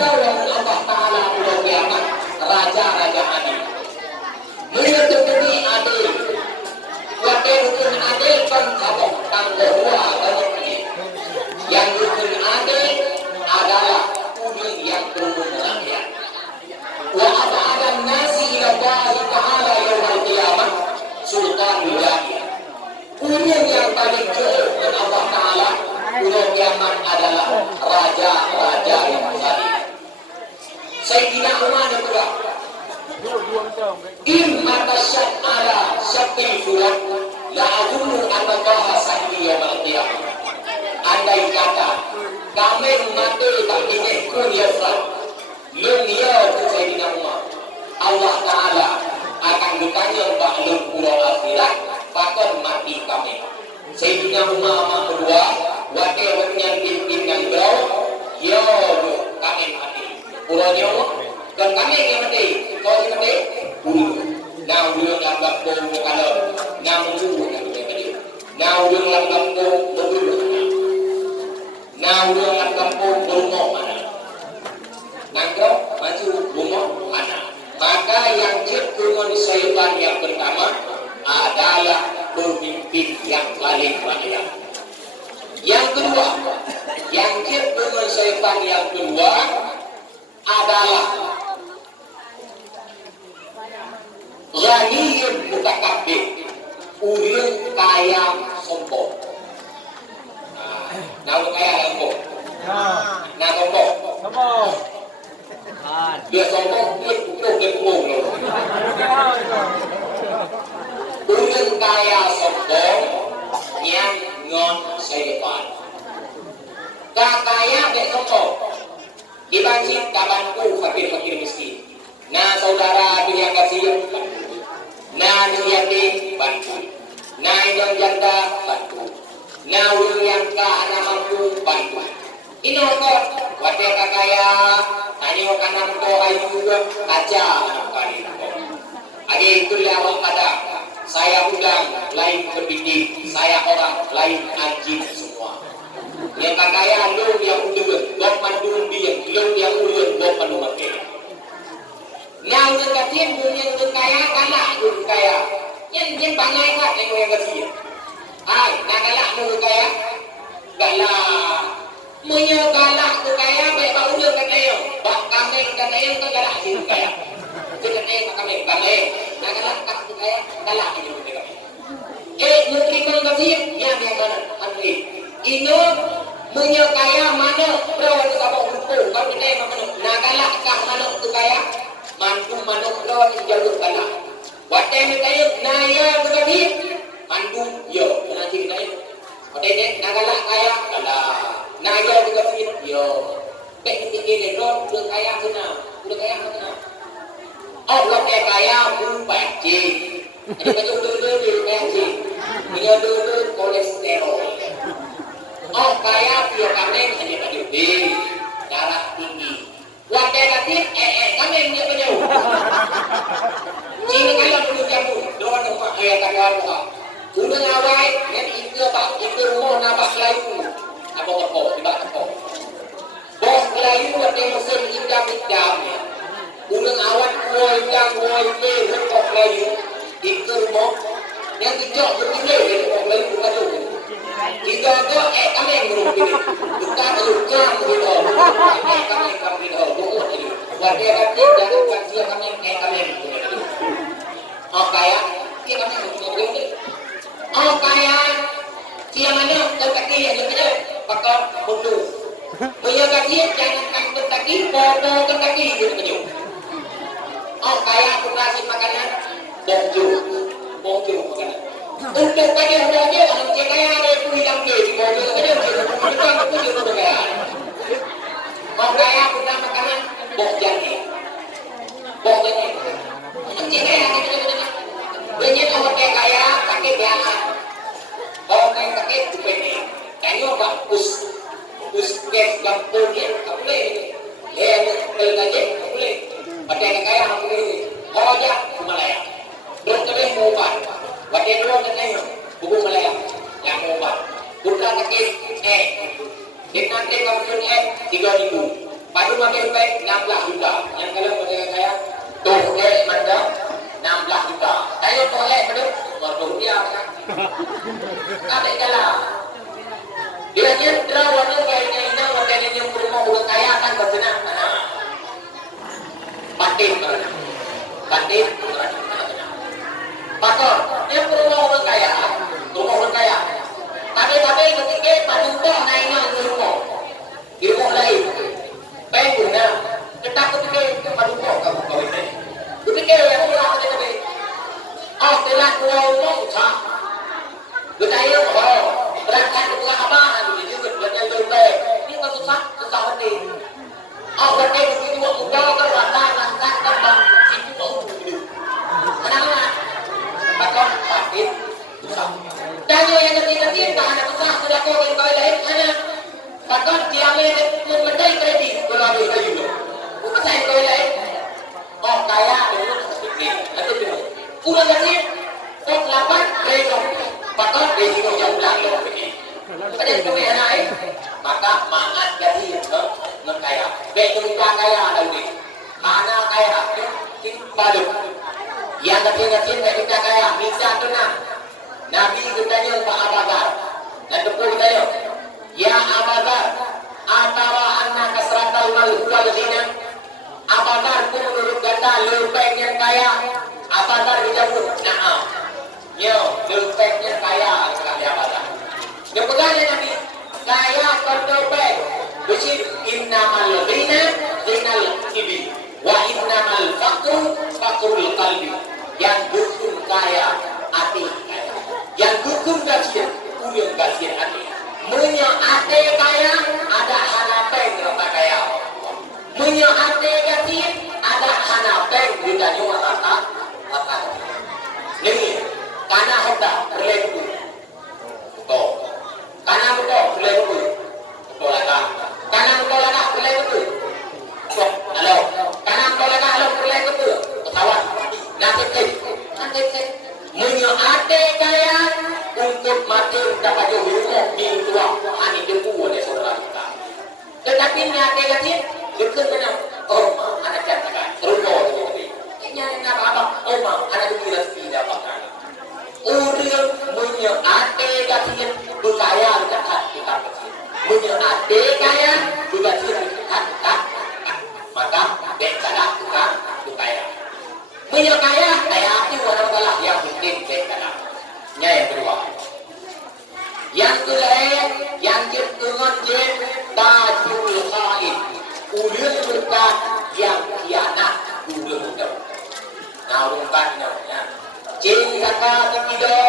dalam Allah Ta'ala udah kiamat raja-raja adil. Menurut ini adil. Wakil rukun adil kan sabok tangguh dua banyak ini. Yang rukun adil adalah uli yang turun rakyat. Wa ab'adan nasi ila Allah Ta'ala yawmal qiyamah sultan wilayah. Uli yang paling jauh dengan Allah Ta'ala udah kiamat adalah raja-raja yang adil. Sayyidina Umar juga in mata syak ala syakil fulan la adunu anakaha sahbi yamal qiyamah. Andai kata kami mati tak ingin kuliah lum ya tu Sayyidina Umar, Allah Ta'ala akan bertanya ba'lum pulau akhirat bakal mati kami. Sayyidina Umar kedua wakil yang pimpin yang jauh ya kami mati pulau jauh dan kami yang mati kau yang mati now dia dapat bom kalau now dulu now dia dapat bom dulu now dia dapat bom rumah mana nangkau maju rumah mana. Maka yang ciptaan syaitan yang pertama adalah pemimpin yang paling banyak. Yang kedua, yang ciptaan syaitan yang kedua adalah ghaniyun mutakabbir, ulun kaya sombong. Nah, kaya sombong. Nah, sombong. Dia sombong, dia kumung. Ulun kaya sombong yang ngon syaitan. Kaya dia sombong. Dibanding kabanku fakir-fakir miskin. Nah, saudara yang kasih nah yatim bantu, nah yang janda bantu, nah yang anak mampu bantu. Ini kok wakil kakaya tanya kanan ko ayu aja kali ko. Agi itulah awak pada saya undang lain kepiting, saya orang lain anjing semua. Yang kakaya lu yang undang, gok mandun dia, lu yang undang, gok mandun makin. Yang dekatin dunia kaya kalah dunia kaya. Yang banyak kan yang kasih. Ay, nak kalah dunia kaya. Kalah. Punya galak tu kaya baik bau dia kata yo. Bak kami kata yo tu galak dunia kaya. Tu kata yo kami. Nak galak tak tu kaya galak dia kata kami. Menteri kasih yang mana? Menteri. Ino punya kaya mana? Perawan tu apa hukum? Kau kata yo mana? Nak galak kah mana tu kaya? Mantu manuk lawan jalur kalah. Watai ni kayu naya berkati. Mantu yo nanti kayu. Watai ni nagala kaya kalah. Naya berkati yo. Bek tinggi ni ron udah kaya kena. Oh watai kaya pun baci. Ada kaju dulu baci. Dia dulu kolesterol. Oh kaya pio kami hanya kaju B. Darah tinggi. Wadah katit, kami punya penyau. Ini kalau dulu jamu, doa rumah ayat kakak rumah. Dulu ngawai, yang itu rumah nabak layu. Apa tepok, tiba tepok. Bos layu ada mesin idam. Dulu ngawat kuai tepok layu. Itu rumah, yang kejok berbeda tepok layu bukan tu. Jika tu, kami yang berbeda. Bukan berukang berbeda. Kami berbeda. Wadah katit, jangan kajian kami berbeda. Oh kaya, dia kami berbeda. Oh kaya, siapa mana terkaki yang berbeda. Pakar bodoh. Punya kajian, jangan terkaki, bodoh terkaki berbeda. Oh kaya, aku kasih makanan. Bodoh makanan. Untuk kaya hudahnya, orang kaya ada yang hilang dia. Bodoh kaya, aku juga kaya. Oh kaya, punya makanan. Bok jani. Nanti kaya, banyak orang kaya, pakai biasa. Orang pakai kupeni. Tanya apa? Puskes gampur dia, tak boleh. Kalau gaji, tak boleh. Pakai kaya, tak boleh. Raja, Malaya. Dokter dia mau ubat. Pakai dua katanya, buku Malaya. Yang mau ubat. Bukan pakai dia nanti kampung 3 minggu. Baru pakai baik 16 juta. Yang kalau pada saya tolek mana 16 juta. Saya tolek pada rupiah. Ada kalah. Dia nyendra warna kayaknya ini makanya yang rumah udah kaya akan bersenang. Batin berana. Batin berana. Pakor, yang rumah udah kaya. Rumah udah kaya. Tapi ketika paduka naiknya ke rumah. Di rumah lain. Baik guna. Kita ketika paduka kamu kau ini. Ketika yang mula ketika oh telah kau mengusah. Bertanya berangkat ke tengah abahan jadi berjalan lebih. Ini nggak susah hati. Oh berarti begitu waktu kau kerana lantak terbang itu mau hidup. Kenapa? Pakor sakit. Tanya yang ketiga anak susah sudah kau yang kau lain anak. Pakor diambil memendai kredit kalau habis kayu tu. Bukan saya kau lain. Oh kaya dulu sedikit. Nanti tu. Kurang gaji. Kau lapan kredit. Pakor kredit yang ulang lagi. Pada itu anak maka mangat gaji kaya. Baik kita kaya lagi. Mana kaya? Baru. Yang ketiga kita kaya. Bisa tenang. Nabi bertanya kepada Abu Bakar. Dan tepuk bertanya. Ya Abu Bakar, atara anna kasratal mal wal ghina. Abu Bakar ku menurut kata lepeknya kaya. Abu Bakar dijawab, "Na'am." Yo, lepeknya kaya kata Abu Bakar. Yang pegang Nabi, kaya terlepek. Besi innamal ghina ghinal ibi wa innamal faqru faqrul qalbi. Yang dukun kaya hati kaya. Yang dukun kasihan ulun kasihan hati. Munya ate kaya ada hanapeng rata kaya. Munya ate kasihan ada hanapeng ditanya rata. Ini karena hendak berlaku. Betul. Karena betul berlaku. Betul lah. Karena betul lah berlaku. Halo. Karena betul lah halo berlaku. Pesawat. Nanti. Munya ate kaya untuk mati dapat jauh di tua hani debu oleh saudara kita. Tetapi ate kecil dekat benar. Oh, anak cantik kan. Terus ini apa? Oh, anak itu tidak apa-apa. Urian munya ate kecil berkaya dekat kita kecil. Munya ate kaya juga dekat kita. Maka dekada kita berkaya. Munya kaya itu adalah yang mungkin dekada. Yang kedua. Yang kedua, yang kedua tajul khain. Ulun berkat yang khianat ulun berkat. Nah, berkat namanya. Cing kata tikido,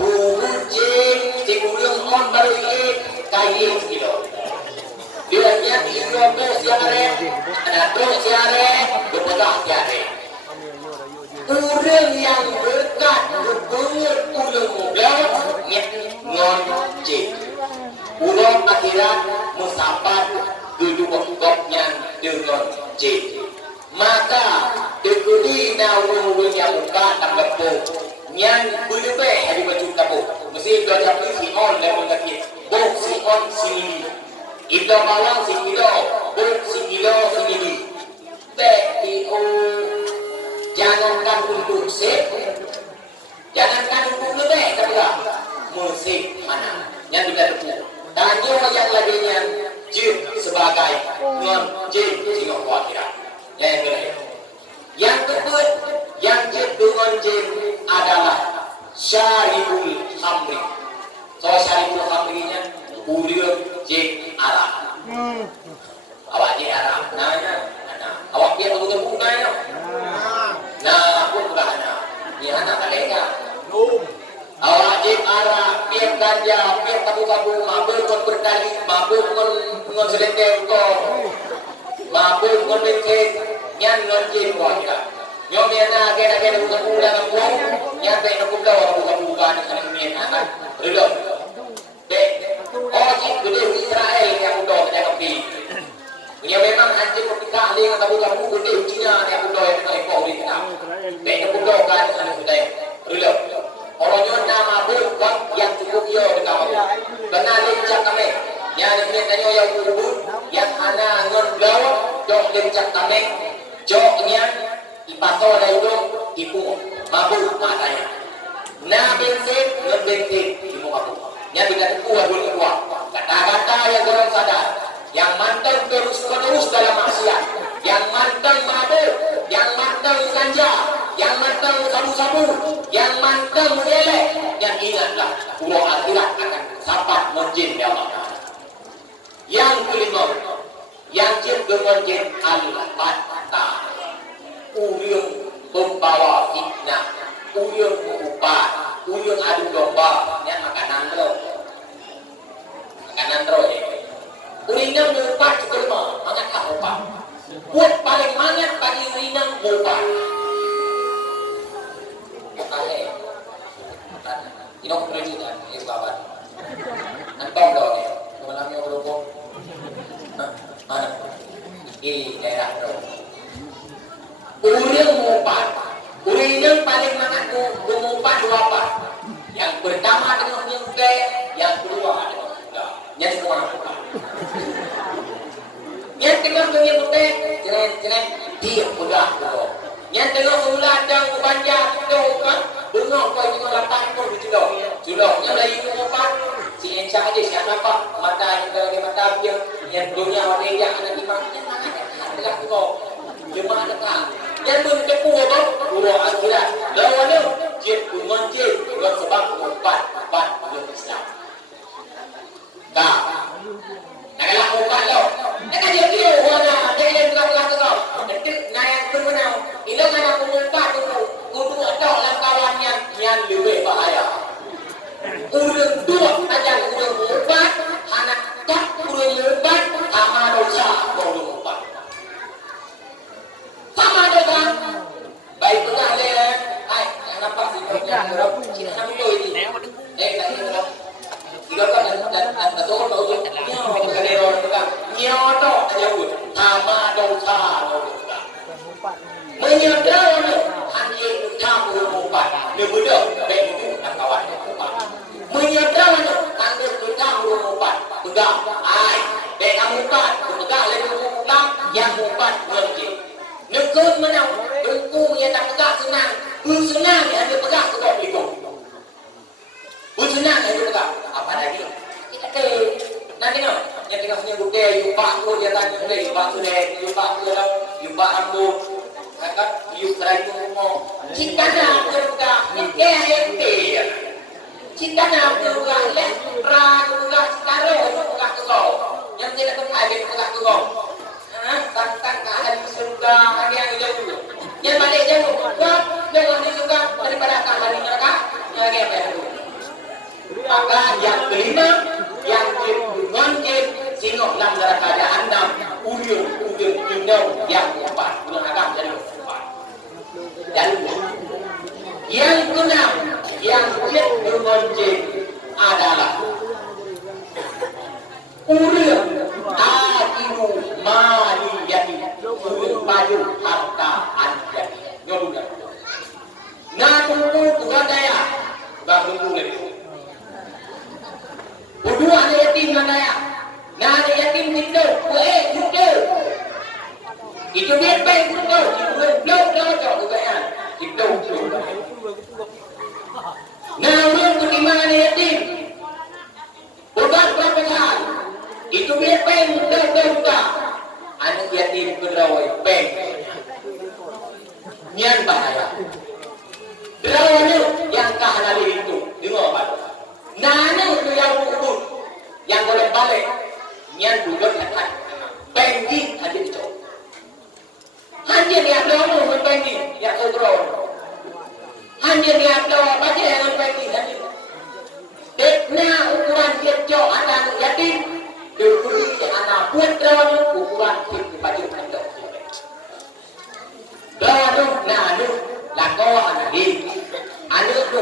burun cing ulun on baru ini kain tikido. Dia niat tikido siare, ada siare, berpegang siare. Ulun yang berkat berpungut ulun muda ngon cik. Ulun akhirat musapat kedua kopnya dengan cik. Maka dekudi na ulun yang muka tambah nyan berlebih hari baju tabu. Mesti belajar si on level kaki. Bok si on sini. Ida bawang si kilo, bok si kilo sini. Beti jangankan untuk sip, jangankan untuk lebih, tapi lah musik mana yang tidak tepu. Tanya yang lainnya jin sebagai non jin sehingga kuatira. Yang kedua, yang jin dengan jin adalah syaribul khamri. So syaribul khamrinya uliur jin arak. Awak jin arak, nanya. Awak dia betul bunga ya. Nah, aku sudah anak. Dia anak mereka. Awak jin arak, dia ganja, dia tabu-tabu, mabuk kon berdali, mabuk kon selendeng ko, mabuk kon bengkek, nyan non jin ko aja. Nyom dia nak kena bukan pula kamu, nyan tak nak pula bukan bukan dengan dia anak. Redom. Dek, oh jin gede Israel yang udah kena kopi. Dia memang anjing ketika ahli yang tabu-tabu gede Cina yang udah yang paling kau di kita. Baik udah kan anak kita. Relok. Orangnya nama bukan yang cukup dia dekat kamu. Benar lincah kami. Yang dia tanya yang kubur, yang anak ngon gawa, dencak tameng joknya ipato ada itu ibu mabuk matanya na bensin ibu mabuk nya tidak kuat dulu kuat kata-kata yang orang sadar yang mantan terus-menerus dalam maksiat yang mantan mabuk yang mantan ganja yang mantan sabu-sabu yang mantan meleleh yang ingatlah pulau akhirat akan sapat menjin ya Allah. Yang kelima yang jin dengan jin al-fatah uyung membawa fitnah uyung mengupat uyung adu domba yang makanan ro ya urinang mengupat kelima mangat upat buat paling mangat bagi urinang mengupat ini kerujukan ini babat nantong dong ya malamnya berhubung mana di daerah itu uring mengupat uring yang paling mangat mengupat dua apa yang pertama dengan nyungke yang kedua dengan sudah yang semua mengupat yang tengah menyebutnya jeneng dia mudah betul yang tengah ulat dan ubanja itu kan bengok kau ini lapan pun julok yang dari mengupat si Insya aja siapa apa mata yang mata dia yang dunia ada yang ada di mana yang ada kau cuma ada kan yang bercepu apa dua akhirat lawannya jin menjin dua sebab mengupat belum Islam dah nak lah mengupat lo nak dia warna dia yang belakang kau nanti naik bermenang ini kan aku mengupat untuk ada dalam kawannya yang lebih bahaya urang dua ajar urang mengupat anak tak urang mengupat sama dosa urang mengupat sama dosa baik benar le ai yang nampak videonya kita sampai ini tak ini tidak kan dan betul betul nyawa kadero kan nyawa to aja pun sama dosa urang menyadari hanya kamu mengupat berbeda dengan kawan menyadari tangga kamu mengupat pegang ai kamu mengupat pegang lebih mengupat yang mengupat berhenti nekut menang tunggu yang tak pegang senang senang yang dia pegang sebab itu senang yang dia pegang apa lagi kita ke nanti no yang kita punya bukti yupak tu dia tanya yupak tu deh yupak ambu kakak yuk terayu ngomong cinta nak juga ya cinta nak juga ra juga karo juga kau yang tidak pun ada juga kau tentang keadaan surga yang jauh yang balik jauh jangan juga daripada keadaan neraka yang apa itu maka yang kelima yang menjin singok dalam neraka jahanam uyung yang keempat ulang agam jadi dan yang keenam yang jin menjin adalah urang akiru maliyati urang baju harta anjani nyoduga na tunggu kugadaya baru lagi kedua ada yatim nandaya na ada yatim hidup itu biar baik itu belum cocok kebayaan itu nah urang kelima ada yatim udah berapa tahun itu biar baik muda anak yatim berawai baik nyan bahaya berawainya yang kahanan itu dengar apa nana itu yang kubur yang boleh balik nyan juga tak banking ada itu hanya dia dulu banking yang kontrol hanya dia dulu baca yang banking hanya dekna ukuran dia jauh anak yatim diukur anak putra ukuran dia baju anda baru nanu lakau anak di anak tu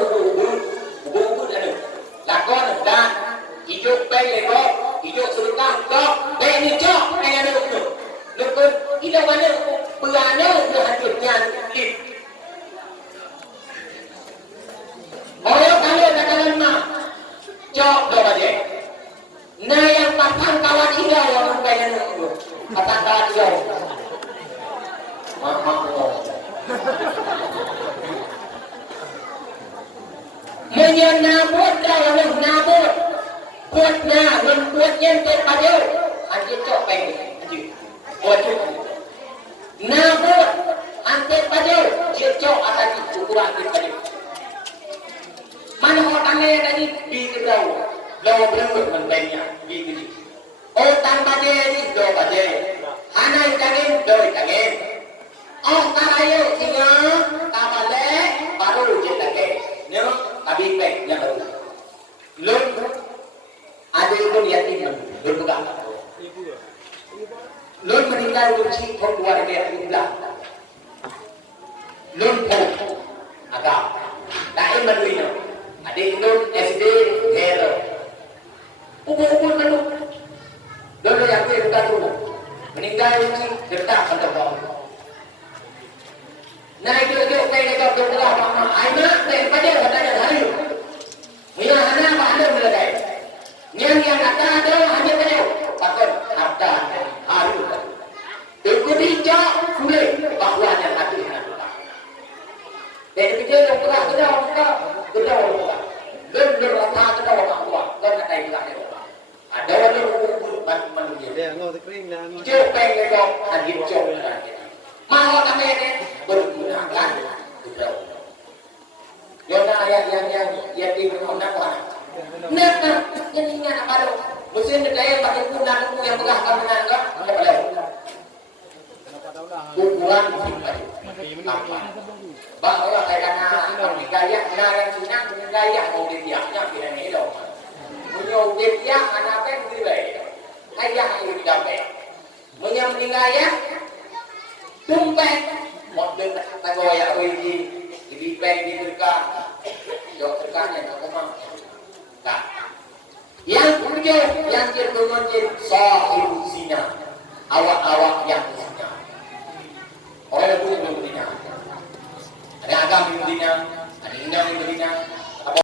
bubu anak lakau dan hijau pele hijau serta kau beni jauh dengan itu lekun kita mana pelana hancurnya lip orang kalau katakan mak jauh berapa je nah yang patang kawan hijau yang pengen itu patang kawan hijau nabot dah orang nabot. Buatnya, membuatnya terpada. Anjir cok peng. Anjir. Buat tu. Nabot. Anjir pada. Cok atas itu kurang pada. Mana orang tangan tadi di kedau. Lawa berembut membainya di kedau. Oh tanpa dia ni do pada. Hanai tangan do tangan. Oh taraya singa tabale baru je lagi. Ni tapi baik yang baru. Lun ada pun yatim lun bukan. Lun meninggal kunci pun dua dia tinggal. Lun pun agak. Lain maduino. Adik lun SD hero. Ubu-ubu malu. Lun yang tu bukan tu. Meninggal kunci gertak pada bawah. Naik duduk kayak dekat doa mama. Aina teh pada katanya hari. Mila hana pada mulai. Yang ada hanya pada pakon harta hari. Ikuti jak boleh bahawa yang hati hana. Dan kita yang kerah kita buka. Lembur rata kita orang tua. Kan ada yang lain. Ada orang manusia. Dia ngau tekring dah. Jauh pengen kau hadir jauh. Mahu kami ini bergunakan hidau. Yona yang di berguna apa? Nak yang ingat apa tu? Mesin negara pakai guna tu yang begah kami nak kau apa boleh? Ukuran apa? Bahawa saya kena gaya yang Cina dengan gaya mau dibiaknya bila ni loh. Menyau dibiak anak kan lebih baik. Ayah yang lebih baik. Menyau gaya tumpeng model tagoya wiji di bank di terka jauh terkanya tak komang tak yang tujuh yang terbentuk sahib zina awak-awak yang zina orang itu yang zina ada agama yang zina ada undang yang zina